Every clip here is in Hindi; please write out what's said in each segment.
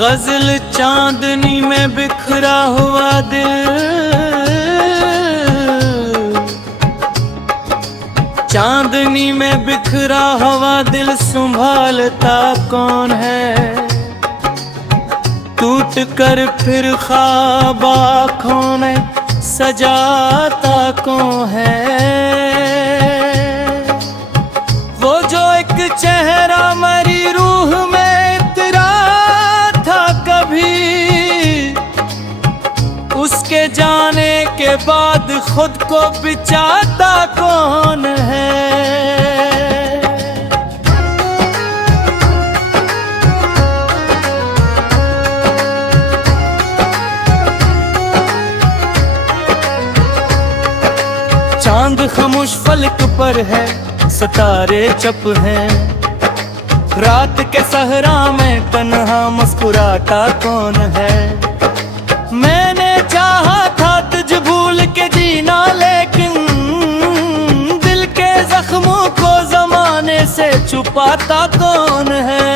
गजल चांदनी में बिखरा हुआ दिल, चांदनी में बिखरा हुआ दिल संभालता कौन है। टूट कर फिर ख्वाब आँखों में सजाता कौन है। वो जो एक चेहरा मेरी रूह में तेरा था कभी, उसके जाने के बाद खुद को बिचाता कौन है। चांद खामोश फलक पर है, सितारे चुप हैं। रात के सहरा में तन्हा मुस्कुराता कौन है। मैंने चाहा था तुझ भूल के जीना, लेकिन दिल के जख्मों को जमाने से छुपाता कौन है।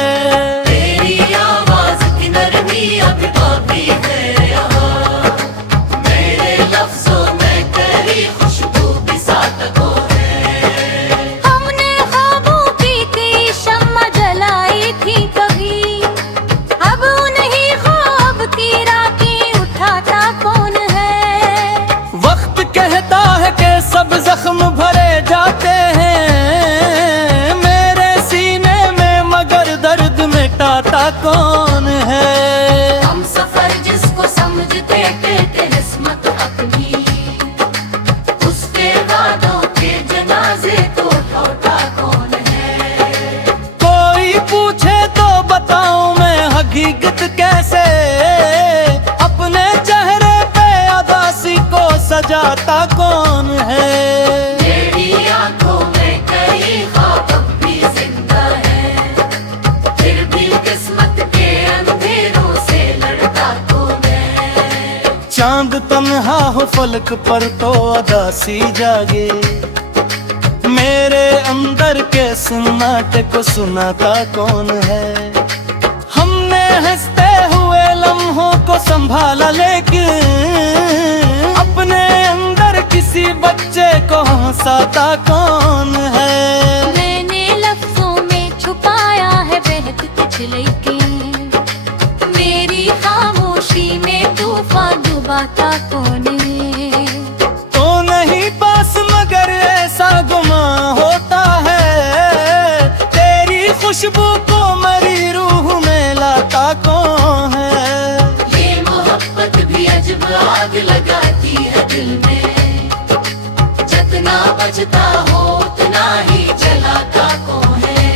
तेरी आवाज की नरमी अब बाकी है यहाँ, मेरे लफ्जों में तेरी खुशबू भी साथ को है। हमने ख्वाबों की कई शम्मा जलाई थी कभी, अब उन्हीं ख्वाब की राखें उठाता कौन है। वक्त कहता है कि सब जख्म भरे जाते हैं मेरे सीने में, मगर दर्द मिटाता कौन है। हम सफर जिसको समझते थे किस्मत अपनी, उसके वादों के जनाजे को उठा कौन है। कोई पूछे तो बताऊं मैं हकीकत कैसे, अपने चेहरे पे अदासी को सजाता कौन है। मेरी आंखों में कई ख्वाब अब भी जिंदा हैं, फिर भी किस्मत के अंधेरों से लड़ता कौन है। चांद तन्हा हो फलक पर तो अदासी जागे, मेरे अंदर के सन्नाटे को सुनाता कौन है। हमने हंसते हुए लम्हों को संभाला, लेकिन अपने अंदर किसी बच्चे को हंसाता कौन है। मैंने लफ्जों में छुपाया है बहक कुछ, लेकिन मेरी खामोशी में तूफान डुबाता कौन है। तो नहीं पास मगर ऐसा गुमा होता है, तेरी खुशबू को मेरी रूह में लाता कौन है। ये मोहब्बत भी अजब आग लगाती है दिल में, जितना बचता हो उतना ही जलाता कौन है।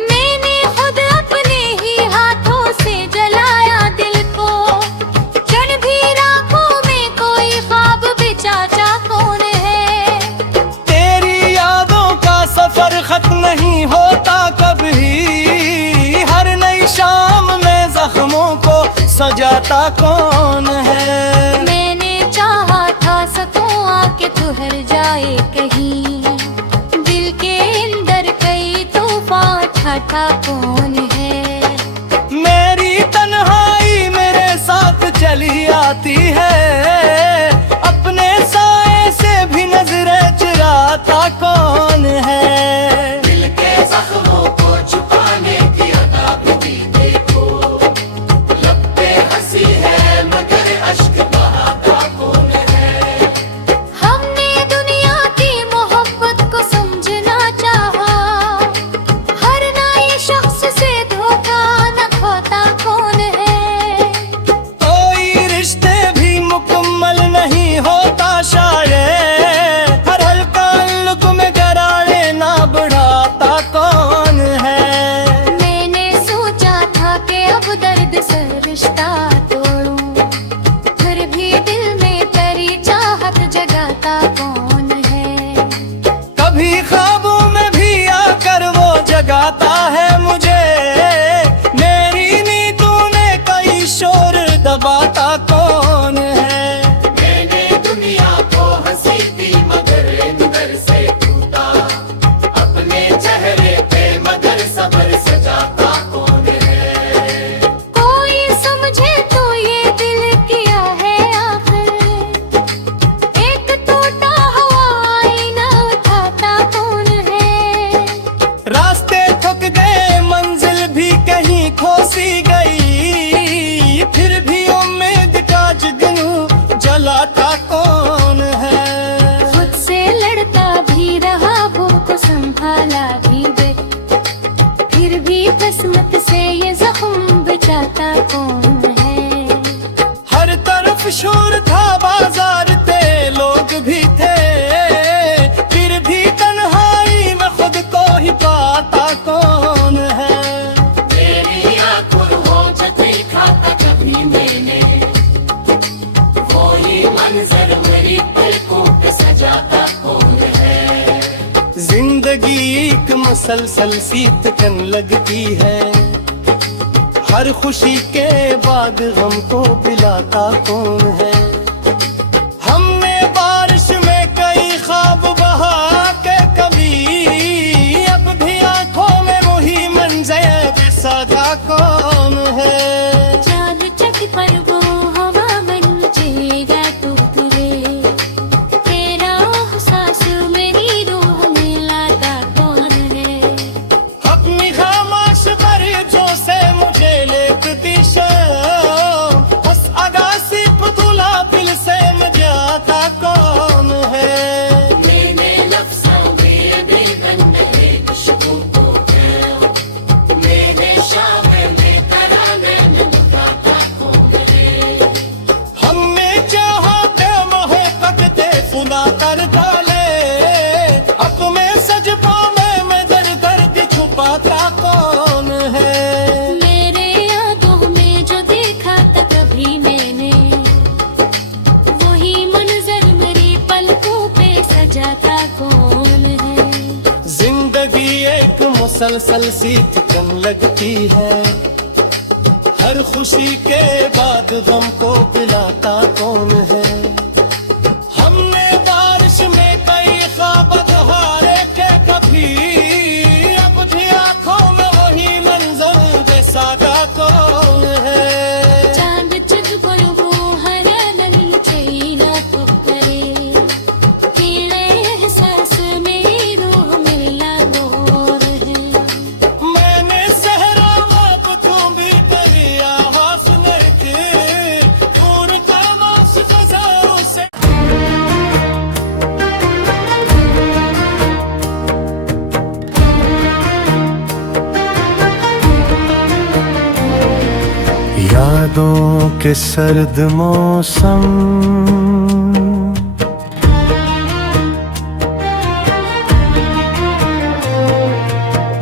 मैंने खुद अपने ही हाथों से जलाया दिल को, क्षण भी राखों में कोई ख्वाब बिचाता कौन है। तेरी यादों का सफर खत्म नहीं होता कभी, हर नई शाम में जख्मों को सजाता कौन है। मैंने चाहा था सकूं आके ठहर जाए कहीं, दिल के अंदर कई तूफान छठा कौन है। मेरी तन्हाई मेरे साथ चली आती है, अपने साए से भी नजरें चुराता कौन है। दिल के जख्मों को छुपाने की अदा भी देखो, लब पे हंसी है मगर अश्क बहाता कौन है। हमने दुनिया की मोहब्बत को समझना चाहा, हर नए शख्स से धोखा न खोता कौन है। कोई रिश्ते भी मुकम्मल जलाता कौन है। खुद से लड़ता भी रहा, वो को संभाला भी दे, फिर भी किस्मत से ये जख्म बचाता कौन है। हर तरफ शोर था, बाजार थे, लोग भी थे, फिर भी तन्हाई में खुद को ही पाता कौन है। मेरी आंखों हो जो देखा था कभी मैंने, वही मंजर मेरी पलकों पे सजाता कौन है। जिंदगी एक मसलसल सी तकन लगती है, हर खुशी के बाद गम को दिलाता कौन है। हमने बारिश में कई ख्वाब बहा के कभी, अब भी आंखों में वही मंजर सदा कौन है। चांद चक पर वो हवा बन चलेगा तू तुरे, तेरा एहसास मेरी रूह में लाता कौन है। अपनी खामोश मरीजों से मुझे लेती शाम, उस अगासी पुतला दिल से मुझे आता कौन है। मैंने लफ्ज़ों में भी गंदे खुशबू को है, मेरे शामे में तराने में मुकाता कौन है। हमने चाहा के मोहब्बत दे सुना कर डाले, अब में सज पाने में दर्द छुपाता कौन है। मेरे यादों में जो देखा था कभी मैंने, वही मंजर मेरी पलकों पे सजाता कौन है। जिंदगी एक मुसलसल सी थकन लगती है, हर खुशी के बाद गम को पिलाता कौन है। हमने बारिश में कई ख्वाब बहारे के कभी, अब भी आंखों में वही मंजर बेसादा कौन है। चांद चक पर वो हरा नल चैना तो करे, तेरे एहसास मेरी रूह में लागोर है। मैंने सहरा अब तू भी तेरी आवाज सुनती, दूर तमाश फजाओं से। यादों के सर्द मौसम,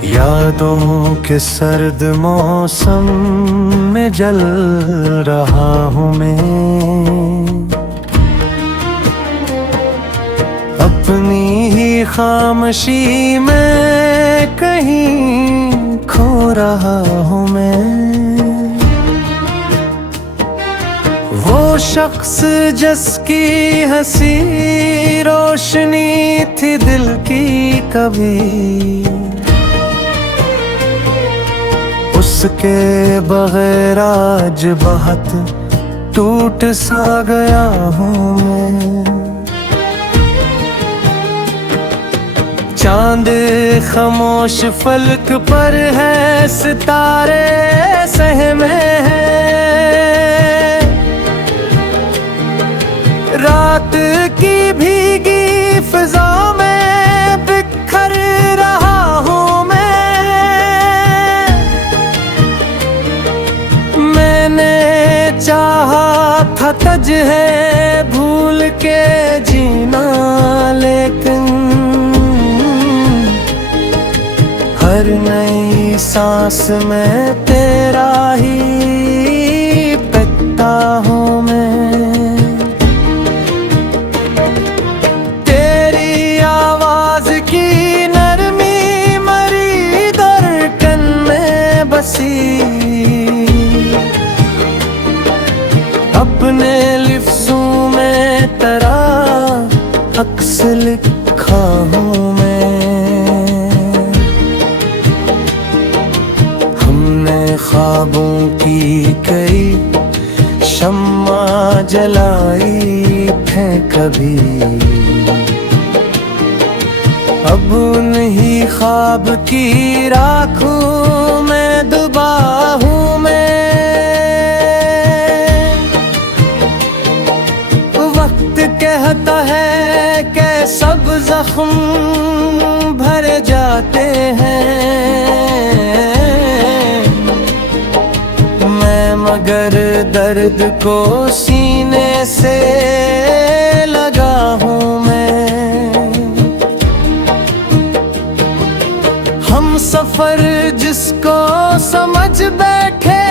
यादों के सर्द मौसम में जल रहा हूँ मैं। अपनी ही खामोशी में कहीं खो रहा हूँ मैं। वो शख्स जिसकी हंसी रोशनी थी दिल की कभी, उसके बगैर आज बहुत टूट सा गया हूँ मैं। चांद खामोश फलक पर है, सितारे सहमे हैं, रात की भीगी फिजा में बिखर रहा हूँ मैंने चाहा था तुझ है भूल के जीना, लेकिन हर नई सांस में तेरा ही पता हूँ मैं। तेरी आवाज की नरमी मरी धड़कन में बसी, अपने लिफ्ज़ों में तेरा अक्स लिखा हूँ मैं। हमने ख्वाबों की कई शम्मा जलाई है कभी, अब उन्हीं ख्वाब की राखों में डूबा हूँ मैं। कहता है कि सब जख्म भरे जाते हैं, मैं मगर दर्द को सीने से लगा हूँ मैं। हम सफर जिसको समझ बैठे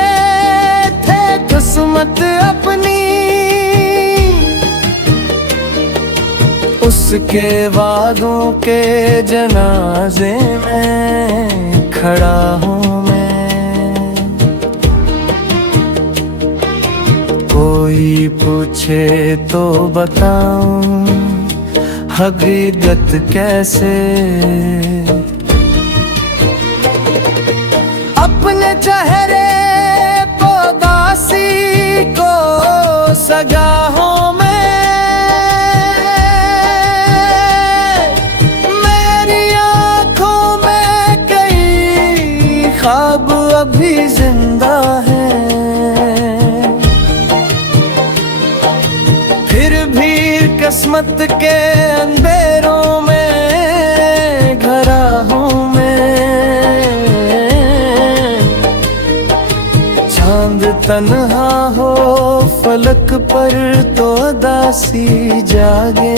थे किस्मत अपनी, उसके वादों के जनाजे में खड़ा हूँ मैं। कोई पूछे तो बताऊं हकीकत कैसे, अपने चेहरे को दासी को सगा हूँ मैं। ख्वाब अभी जिंदा है, फिर भी किस्मत के अंधेरों में घरा हूँ मैं। चांद तन्हा हो फलक पर तो दासी जागे,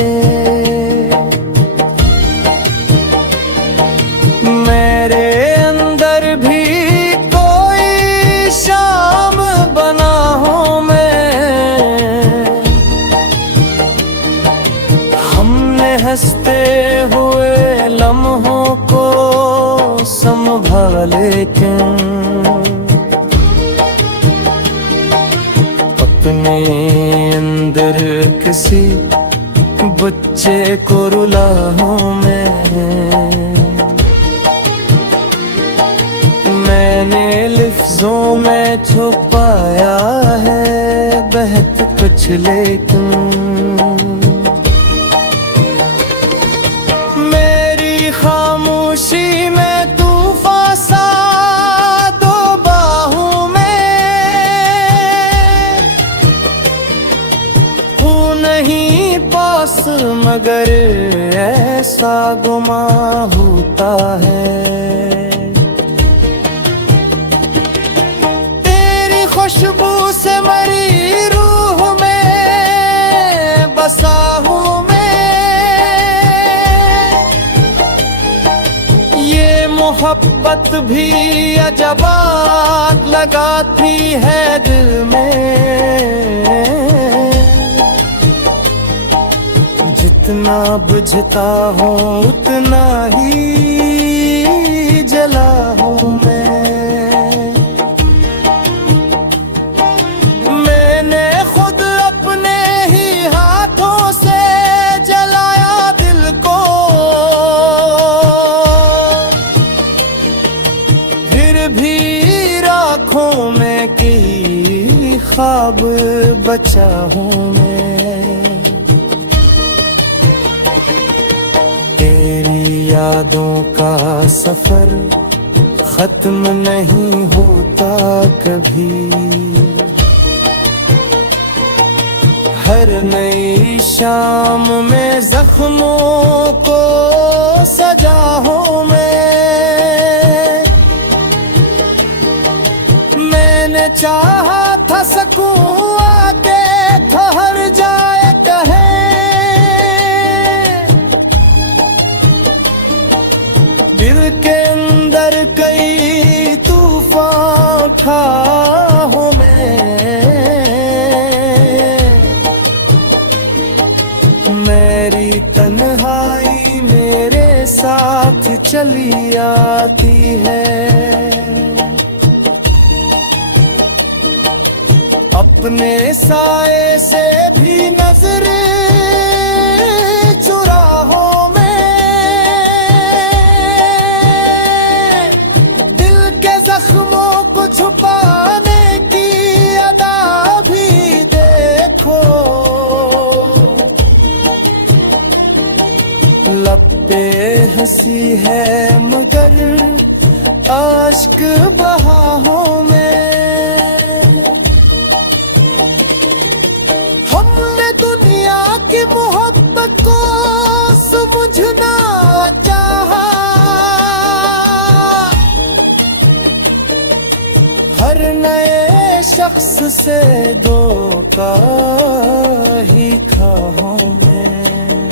मेरे अंदर भी कोई शाम बना हूँ मैं। हमने हंसते हुए लम्हों को संभाले क्यों, अपने अंदर किसी बच्चे को रुला हूँ मैं। मैंने लफ्जों में छुपाया है बहत कुछ लेकिन, मेरी खामोशी में तूफान सा दो बाहों में हूँ नहीं पास, मगर ऐसा गुमा होता है। खुशबू से मरी रूह में बसा हूँ मैं, ये मोहब्बत भी अजब आग लगाती है दिल में। जितना बुझता हूँ उतना ही जला हूँ मैं। आँखों में की ख्वाब बचा हूँ मैं। तेरी यादों का सफर खत्म नहीं होता कभी, हर नई शाम में जख्मों को सजा हूँ मैं। मैंने चाहा था सकूं आके ठहर जाए कहे, दिल के अंदर कई तूफान उठा हूँ मेरी तन्हाई मेरे साथ चली आती है। अपने साए से भी नजर चुराहों में दिल के जख्मों को छुपाने की अदा भी देखो। लब पे हंसी है मगर आश्क बहाओं में। हमने दुनिया की मोहब्बत शख्स से धोखा ही खाऊं मैं।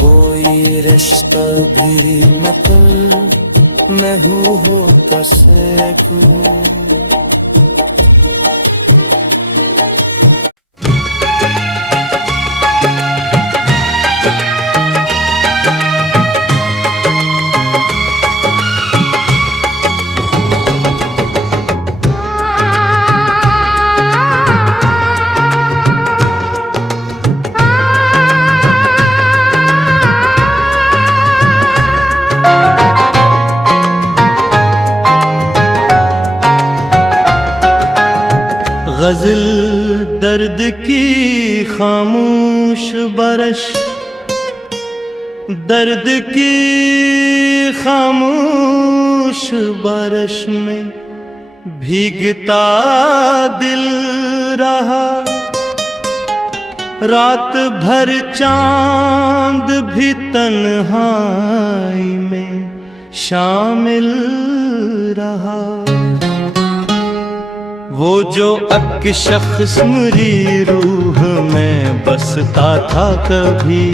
कोई रिश्ता भी मतलब मैं हूँ होता सैकड़ों। गजल दर्द की खामोश बारिश, दर्द की खामोश बारिश में भीगता दिल रहा। रात भर चांद भी तन्हाई में शामिल रहा। वो जो अक शख्स मेरी रूह में बसता था कभी,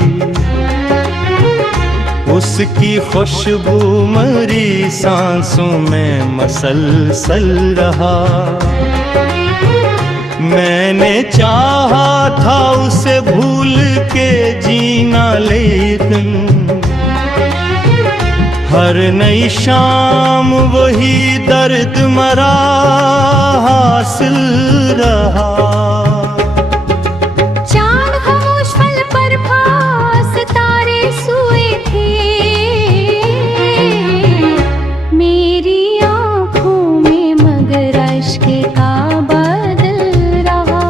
उसकी खुशबू मेरी सांसों में मसलसल रहा। मैंने चाहा था उसे भूल के जीना, लेकिन हर नई शाम वही दर्द मरा हासिल रहा। चांद खामोश पल पर पास तारे सोए थे, मेरी आँखों में मगर अश्क का बादल रहा।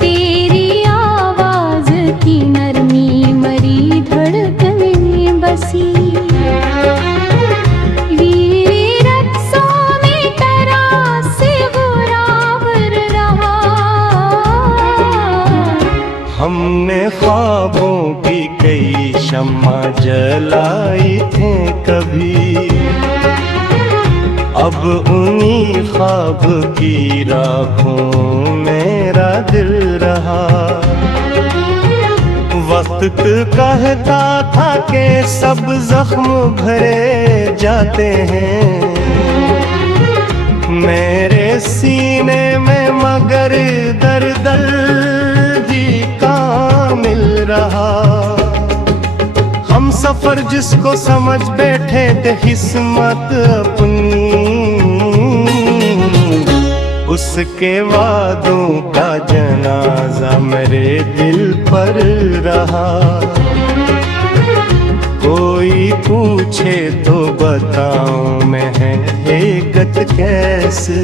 तेरी आवाज की नरमी मरी धड़कन बसी, रक्सों में तरह से गुराबर रहा। हमने ख्वाबों की कई शम्मा जलाई थे कभी, अब उन्हीं ख्वाब की राहों मेरा दिल रहा। वक्त कहता था कि सब जख्म भरे जाते हैं मेरे सीने में, मगर दर्द ही कामिल रहा। हम सफर जिसको समझ बैठे थे किस्मत अपनी, उसके वादों का जनाजा मेरे दिल पर रहा। कोई पूछे तो बताऊं मैं हकीकत कैसे,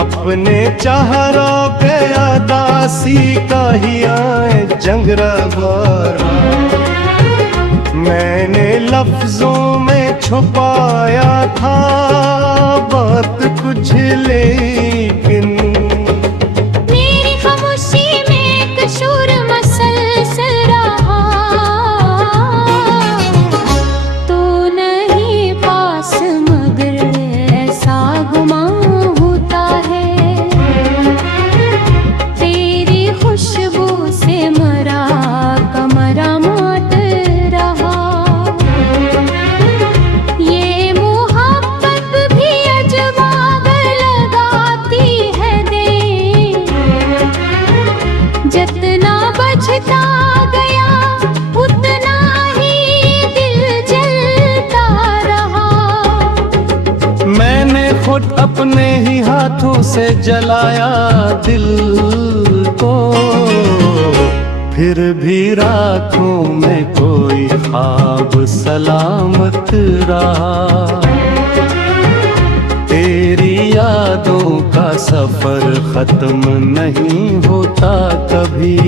अपने चाहरों के अदासी का ही आए जंगरबार। मैंने लफ्जों में छुपाया था बात कुछ, लेकिन मेरी खामोशी में एक शोर मसलसल रहा। तो नहीं पास मगर ऐसा गुमान होता है। तेरी खुशबू से मरा कमरा मात रहा। ये मोहब्बत भी अजब लगाती है दे, जितना बचता गया उतना ही दिल जलता रहा। मैंने खुद अपने ही हाथों से जलाया दिल को, फिर भी रातों में कोई ख्वाब सलामत रहा। तेरी यादों का सफर खत्म नहीं होता कभी,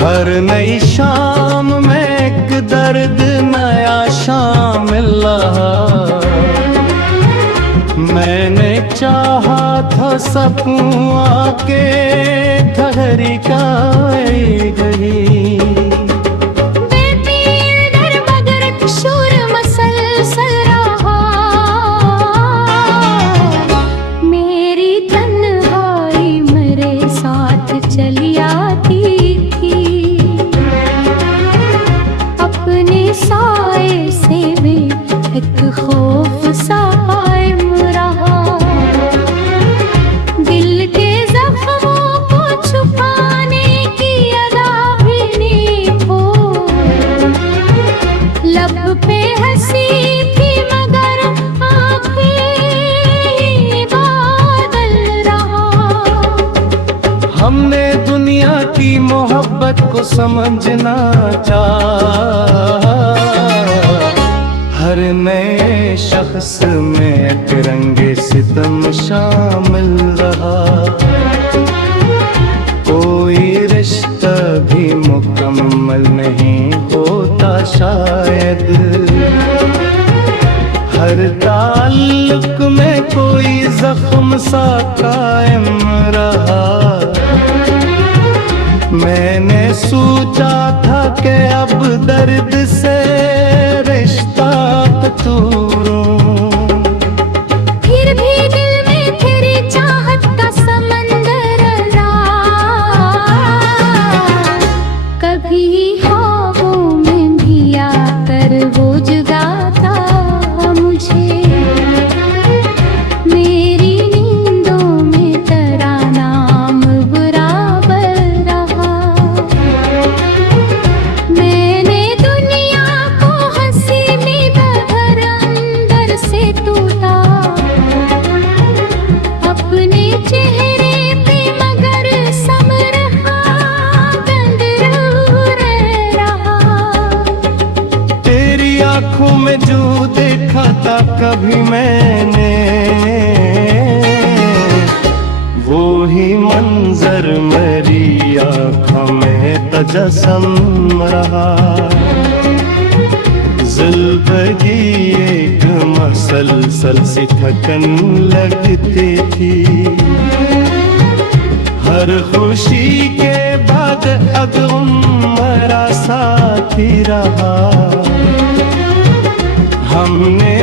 हर नई शाम में एक दर्द नया शामिल रहा। मैंने चाहा था सकूं आके ठहरी का गई, बेपीर दर मगर शोर बात को समझना चाहा। हर नए शख्स में एक रंगे सितम शामिल रहा। कोई रिश्ता भी मुकम्मल नहीं होता शायद। हर ताल्लुक में कोई जख्म सा कायम रहा। मैंने सोचा था कि अब दर्द से रिश्ता तोड़ूं, फिर भी दिल में तेरी चाहत का समंदर रहा। कभी ख्वाबों में भी आकर वो जगाता मुझे। मेरी नींदों में तेरा नाम बराबर रहा। मैंने दुनिया को हंसी में बभर अंदर से टूटा। अपने चेहरे पे मगर सम रहा, गंदरू रहा। तेरी आंखों में जो देखा था कभी मैंने, वो ही मंजर मेरी आंखों में तजस्सुम रहा। ज़िंदगी एक मसलसल सी थकन लगती थी। हर खुशी के बाद अब मेरा साथी रहा। हमने